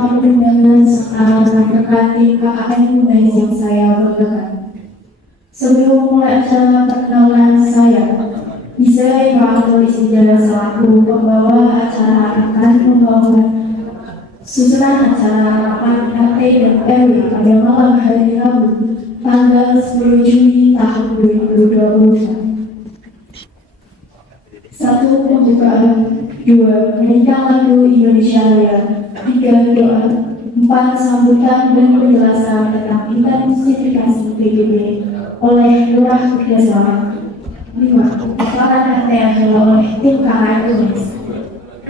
tamu undangan serta rekan-rekan tim KKN UNES yang saya banggakan. Sebelum mulai acara perkenalan saya, saya Pak Polisi Jaya selaku pembawa acara akan membawakan susunan acara rapat RT dan RW pada malam hari Rabu tanggal 10 Juli tahun 2020. 1. Pembukaan, 2. Menyanyikan lagu Indonesia Raya, 3. Doa, 4. Sambutan dan penjelasan tentang intensifikasi PBB oleh Lurah Kerjasama, 5. Paparan RT oleh tim KKN UNES.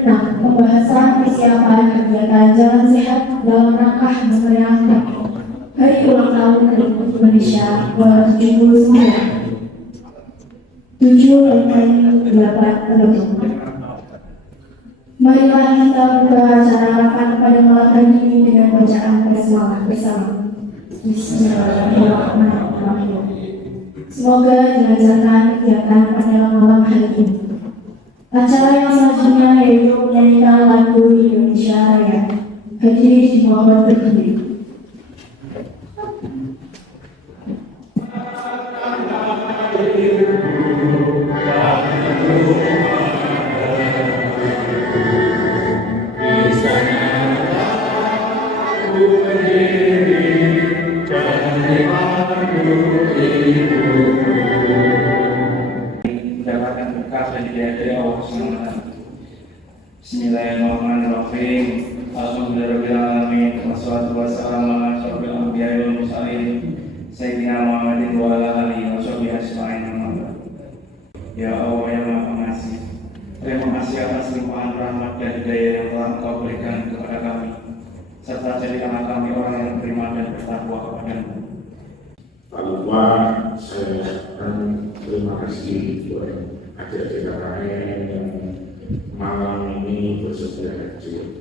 6. Pembahasan persiapan kegiatan Jalan Sehat dalam rangka memeriahkan Hari Ulang Tahun Republik Indonesia ke-79. 7. Rangkaian 8 penutup. Marilah kita buka acara rapat pada malam hari ini dengan bacaan bersemangat bersama. Bismillahirrahmanirrahim. Semoga dilancarkan kegiatan pada malam hari ini. Acara yang selanjutnya yaitu menyanyikan lagu Indonesia Raya. Hadirin dimohon berdiri. Mendapatkan berkah dan hidayah dari Allah SWT. Bismillahirrahmanirrahim. Alhamdulillahirabbil alamin. Wassalatu wassalamu ala asyrofil anbiya'i wal mursalin sayyidina Muhammadin wa ala alihi wa sahbihi ajma'in. Ya Allah yang Maha Pengasih, terima kasih atas limpahan rahmat dan hidayah yang telah Engkau berikan kepada kami, serta jadikanlah kami orang yang beriman dan bertakwa kepadamu. Tak lupa saya akan terima kasih buat adik-adik KKN yang malam ini bersedia hadir.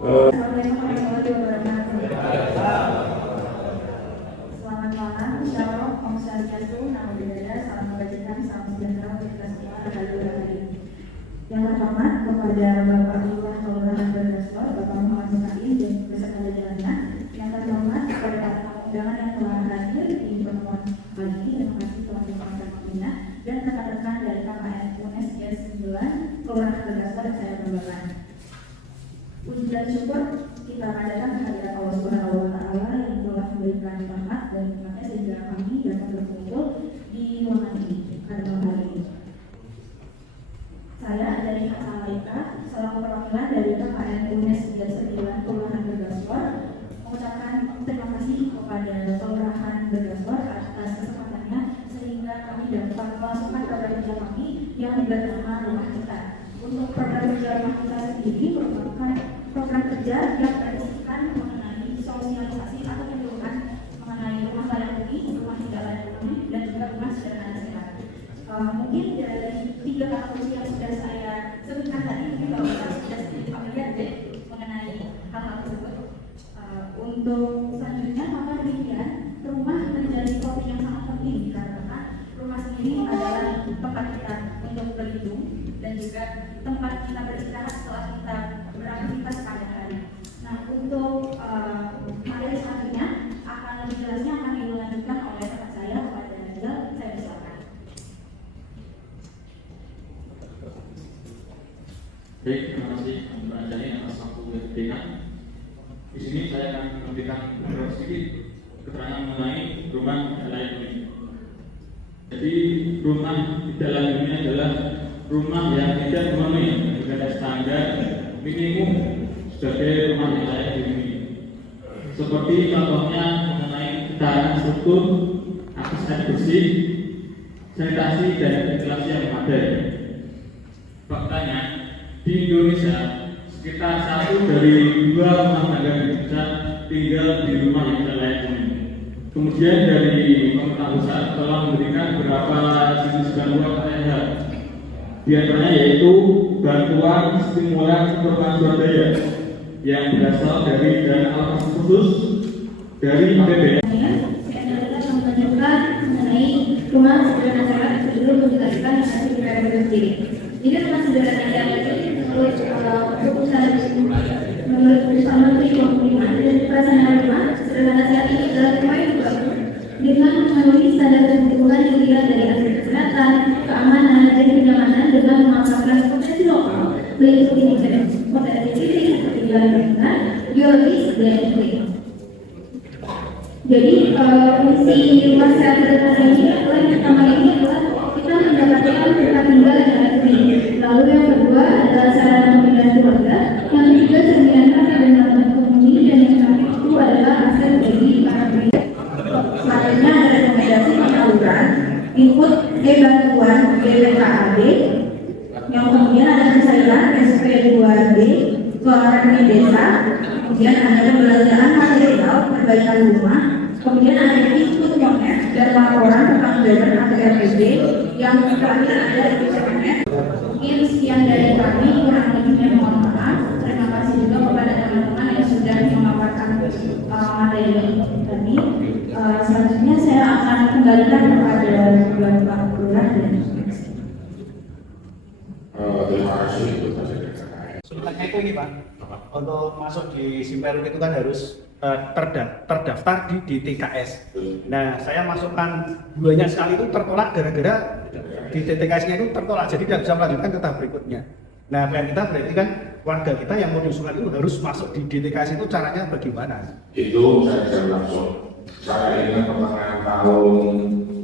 Assalamualaikum warahmatullahi wabarakatuh. Selamat malam, Shalom, Om Swastiastu, Namo Buddhaya, salam kebajikan, salam sejahtera untuk kita semua pada hari ini. Yang terhormat kepada Bapak Lurah Kelurahan Bergastor, Bapak Muhammad Musaim dan beserta jajarannya. Yang terhormat kepada para tamu undangan yang telah hadir di pertemuan kali ini. Terima kasih telah diperhatikan waktunya dan rekan-rekan dari KKN UNES IS9 Kelurahan Bergastor yang saya banggakan. Puji dan syukur kita panjatkan kehadirat Allah Subhanahu wa Ta'ala yang telah memberikan rahmat dan nikmatnya sehingga kami dapat berkumpul di ruangan ini pada malam hari ini. Saya dari Asalaika, selaku perwakilan dari KKN UNES 39 Kelurahan Bergastor, mengucapkan terima kasih kepada Kelurahan Bergastor atas kesempatannya sehingga kami dapat memasukkan program kerja kami yang bernama Rumah Kita. Untuk program kerja Rumah Kita sendiri merupakan program kerja yang berisikan mengenai sosialisasi atau penyuluhan mengenai rumah layak huni, rumah tidak layak huni, dan juga rumah sederhana sehat. Mungkin dari 3 kategori yang sudah saya sebutkan tadi, mungkin Bapak sudah sedikit familiar deh mengenai hal-hal tersebut. Untuk selanjutnya, maka demikian, rumah menjadi topik yang sangat penting karena rumah sendiri adalah tempat kita untuk berlindung dan juga tempat kita beristirahat setelah kita beraktivitas pada hari. Nah, untuk materi selanjutnya akan lebih jelasnya akan dilanjutkan oleh rekan saya kepada Angel. Saya silakan. Baik, terima kasih Mbak Anjani atas waktu yang diberikan. Di sini saya akan memberikan sedikit keterangan mengenai rumah tidak layak huni. Jadi rumah tidak layak huni adalah rumah yang tidak memenuhi dengan standar minimum sebagai rumah yang layak huni. Seperti contohnya mengenai ketahanan struktur, akses air bersih, sanitasi dan ventilasi yang memadai. Faktanya di Indonesia sekitar 1 dari 2 rumah tangga di Indonesia tinggal di rumah yang tidak layak huni. Kemudian dari pemerintah pusat telah memberikan beberapa jenis bantuan PNH. Di antaranya yaitu bantuan stimulan perumahan swadaya yang berasal dari dana alokasi khusus dari APBN. Saya akan menunjukkan mengenai rumah sederhana sehat sebelum menjelaskan yang ada di PPB sendiri. Jadi rumah sederhana yang menurut keputusan Berikut ini potensi titik ketinggalan dengan biologis dan klinik. Jadi fungsi rumah sehat sederhana ini adalah yang pertama ini adalah kita mendapatkan tempat tinggal yang asli. Lalu yang kedua adalah sarana pembinaan keluarga, yang ketiga cerminan hak dan harapan penghuni, dan yang terakhir itu adalah aset bagi para pemilik. Selanjutnya ada rekomendasi penyaluran input bantuan BPKAD, yang kemudian ada pencairan SP 2D ke rekening desa, kemudian ada pembelajaran material perbaikan rumah, kemudian ada input monet dan laporan tentang jalan ATRPB, yang terakhir ada ICMF. Mungkin sekian dari kami, kurang lebihnya mohon maaf. Terima kasih juga kepada teman-teman yang sudah memaparkan materi kami. Selanjutnya saya akan kembalikan kepada Bapak Lurah dan terima kasih untuk Sebenarnya itu ini Pak, untuk masuk di Simperum itu kan harus terdaftar di DTKS. Nah, saya masukkan banyak sekali itu tertolak gara-gara di DTKS-nya itu tertolak, jadi tidak bisa melanjutkan ke tahap berikutnya. Nah, plan kita berarti kan warga kita yang mau diusulkan itu harus masuk di DTKS itu caranya bagaimana? itu saya jawab langsung. Saya ingat pertengahan tahun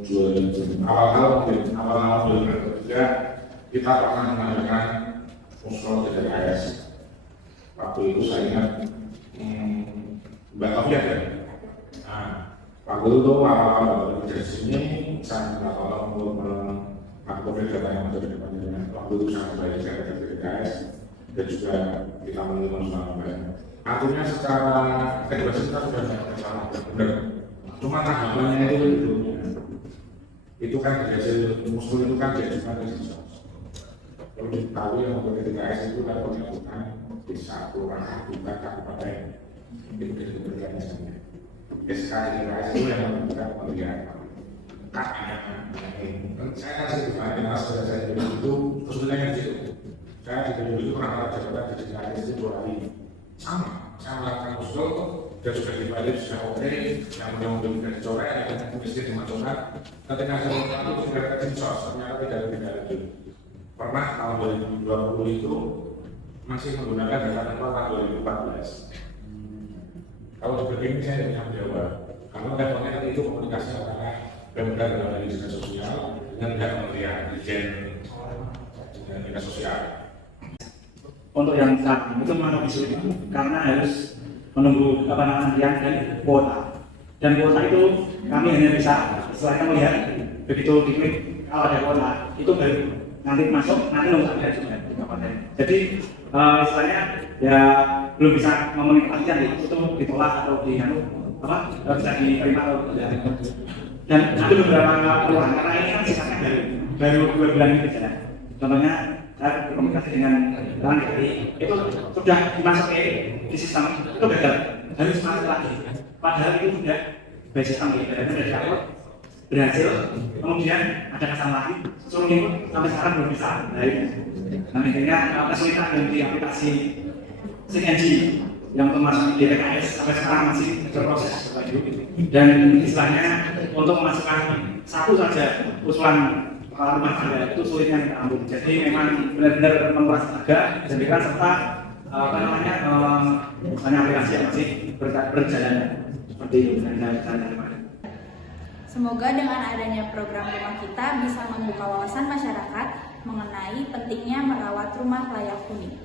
2000, awal 2003 kita pernah mengadakan usul DTKS. Waktu itu saya ingat Mbak Taufik ya. Nah, waktu itu awal-awal dari sini saya minta tolong untuk Pak Taufik yang ada di depannya. Waktu itu saya membayar dari DTKS dan juga kita menerima usulan. Artinya secara regulasi kita sudah salah benar. Cuma tahapannya itu kan dari hasil usul itu kan diajukan dari siswa. Kalau diketahui yang membuat DTKS itu kan penyebutan desa, kelurahan, bukan kabupaten. Itu diberikan misalnya. SK DTKS itu yang menentukan pemilihan kakaknya. Saya kasih kepada saya itu kesulitannya di situ. Saya di dulu itu pernah jabatan di DTKS itu 2 hari. Sama, saya melakukan usul dan sudah dibalik sudah oke, yang mudah-mudahan tidak dicoret, yang mesti dimasukkan. Ketika saya itu sudah terjinsos, ternyata tidak lanjut. Pernah tahun 2020 itu masih menggunakan data tahun 2014. Kalau seperti ini saya tidak bisa menjawab, karena levelnya nanti itu komunikasi antara Pemda dengan dinas sosial dengan pihak kementerian dengan dinas sosial. Untuk yang saat itu memang lebih sulit karena harus menunggu antrian dan kuota. Dan kuota itu kami hanya bisa setelah melihat begitu diklik kalau ada kuota itu baru nanti masuk nanti nunggu ada juga. Jadi istilahnya ya belum bisa memenuhi kepastian itu ditolak atau bisa diterima atau tidak. Dan ada beberapa keluhan karena ini kan sifatnya baru 2 bulan ini saja. Contohnya saya berkomunikasi dengan orang dari itu sudah dimasuki di sistem itu gagal harus masuk lagi. Padahal itu sudah by sistem ibaratnya sudah diatur berhasil, kemudian ada kesalahan lagi suruh input sampai sekarang belum bisa. Nah akhirnya kesulitan dari aplikasi SyncNG yang termasuk di DTKS sampai sekarang masih berproses dan istilahnya untuk memasukkan satu saja usulan rumah tangga itu sulitnya kita ambil. Jadi memang benar-benar menguras tenaga dan pikiran serta banyak aplikasi yang masih berjalan seperti itu. Semoga dengan adanya program rumah kita bisa membuka wawasan masyarakat mengenai pentingnya merawat rumah layak huni.